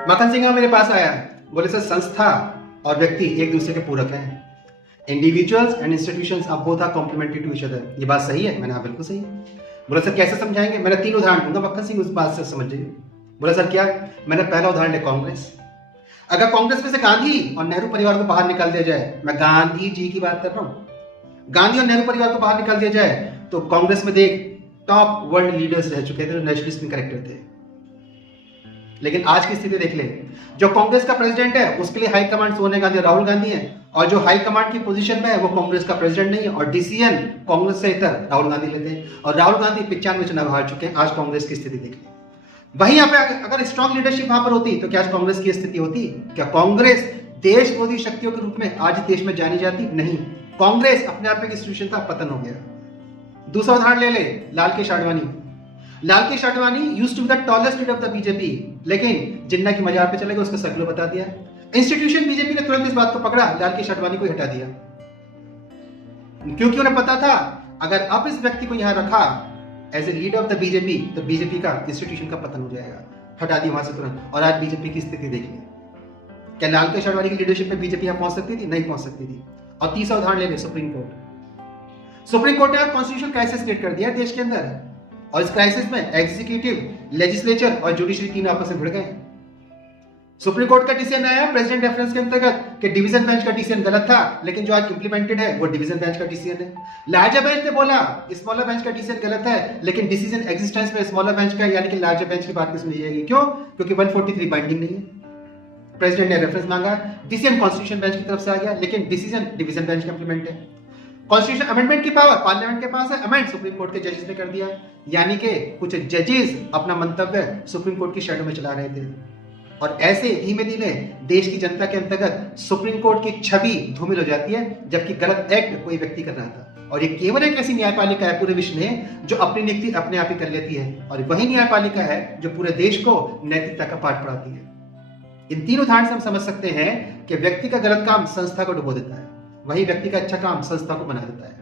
मक्खन सिंह मेरे पास आया, बोले सर संस्था और व्यक्ति एक दूसरे के पूरक हैं। Individuals and institutions are both are complementary to each other. ये बात सही है? मैंने हाँ बिल्कुल सही है। बोला सर कैसे समझाएंगे? मैंने 3 उदाहरण दूंगा, मक्खन सिंह उस बात से समझ जाइए। बोला सर क्या? मैंने पहला उदाहरण लिया कांग्रेस। अगर कांग्रेस में से गांधी और नेहरू परिवार को बाहर निकाल दिया जाए, मैं गांधी जी की बात कर रहा हूं, गांधी और नेहरू परिवार को बाहर निकाल दिया जाए तो कांग्रेस में देख टॉप वर्ल्ड लीडर्स रह चुके थे जो नेशनलिस्ट में करेक्टर थे। लेकिन आज की स्थिति देख ले, जो कांग्रेस का प्रेसिडेंट है उसके लिए हाई कमांड सोनिया गांधी और राहुल गांधी है, और जो हाई कमांड की पोजीशन में है वो कांग्रेस का प्रेसिडेंट नहीं है, और डिसीजन कांग्रेस से इतर राहुल गांधी लेते हैं, और राहुल गांधी 95 चुनाव हार चुके हैं। आज कांग्रेस की स्थिति देख ले। वहीं यहाँ पे अगर स्ट्रॉन्ग लीडरशिप वहां पर होती तो क्या आज कांग्रेस की स्थिति होती? क्या कांग्रेस देश विरोधी शक्तियों के रूप में आज देश में जानी जाती? नहीं। कांग्रेस अपने आप में इंस्टीट्यूशन था, पतन हो गया। दूसरा उदाहरण ले ले, लालकेश आडवाणी। लालकेश Advani used to be the tallest leader of the BJP, लेकिन जिन्ना की मजार पे चले गए, उसका सर्कुलर बता दिया। इंस्टीट्यूशन बीजेपी ने तुरंत इस बात को पकड़ा, लालकेश आडवाणी को हटा दिया, क्योंकि उन्हें पता था अगर अब इस व्यक्ति को यहां रखा as a leader of the BJP तो बीजेपी का इंस्टीट्यूशन का पतन हो जाएगा। हटा दिया वहां से तुरंत। और आज बीजेपी की स्थिति देखिए, क्या लालकेश आडवाणी की लीडरशिप में बीजेपी यहां पहुंच सकती थी? नहीं पहुंच सकती थी। और तीसरा उदाहरण ले ले, सुप्रीम कोर्ट। सुप्रीम कोर्ट ने कॉन्स्टिट्यूशन क्राइसिस क्रिएट कर दिया देश के अंदर, और इस क्राइसिस में एग्जीक्यूटिव, लेजिस्लेचर और जुडिशरी तीनों आपस में भिड़ गए। सुप्रीम कोर्ट का डिसीजन आया प्रेसिडेंट रेफरेंस के अंतर्गत कि डिवीजन बेंच का डिसीजन गलत था, लेकिन जो आज इंप्लीमेंटेड है वो डिवीजन बेंच का डिसीजन है। लार्जर बेंच ने बोला स्मॉलर बेंच का डिसीजन गलत है, लेकिन डिसीजन एग्जिस्टेंस में स्मॉलर बेंच का यानी कि लार्जर बेंच की बात सुनी जाएगी। क्यों? क्योंकि 143 बाइंडिंग नहीं है। प्रेसिडेंट ने रेफरेंस मांगा, डिसीजन कॉन्स्टिट्यूशन बेंच की तरफ से आ गया, लेकिन डिसीजन डिवीजन बेंच का इंप्लीमेंट है। कॉन्स्टिट्यूशन अमेंडमेंट की पावर पार्लियामेंट के पास है, अमेंड सुप्रीम कोर्ट के जजेस ने कर दिया। यानी कि कुछ जजेस अपना मंतव्य सुप्रीम कोर्ट की शैडो में चला रहे थे, और ऐसे धीमे धीमे देश की जनता के अंतर्गत सुप्रीम कोर्ट की छवि धूमिल हो जाती है, जबकि गलत एक्ट कोई व्यक्ति कर रहा था। और ये केवल एक ऐसी न्यायपालिका है पूरे विश्व में जो अपनी नियुक्ति अपने आप ही कर लेती है, और वही न्यायपालिका है जो पूरे देश को नैतिकता का पाठ पढ़ाती है। इन 3 उदाहरण से हम समझ सकते हैं कि व्यक्ति का गलत काम संस्था को डुबो देता है, वही व्यक्ति का अच्छा काम संस्था को बना देता है।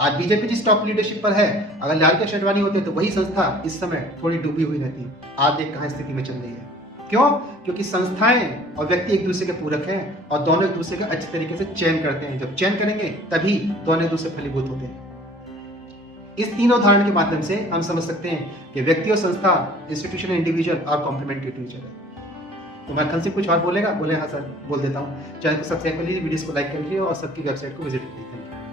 आज बीजेपी जिस टॉप लीडरशिप पर है, अगर लालकेश आडवाणी होते तो वही संस्था इस समय थोड़ी डूबी हुई रहती। आज देख कहां स्थिति में चल रही है। क्यों? क्योंकि संस्थाएं और व्यक्ति एक दूसरे के पूरक हैं, और दोनों एक दूसरे का अच्छे तरीके से चयन करते हैं। जब चयन करेंगे तभी दोनों एक दूसरे फलीभूत होते हैं। इस 3 उदाहरण के माध्यम से हम समझ सकते हैं कि व्यक्ति और संस्था, institution and individual are complementary to each other. तो मक्खन सिंह कुछ और बोलेगा? बोले हाँ सर, बोल देता हूँ। चैनल को सब्सक्राइब कर लीजिए, वीडियोस को लाइक कर लीजिए, और सबकी वेबसाइट को विजिट कीजिए।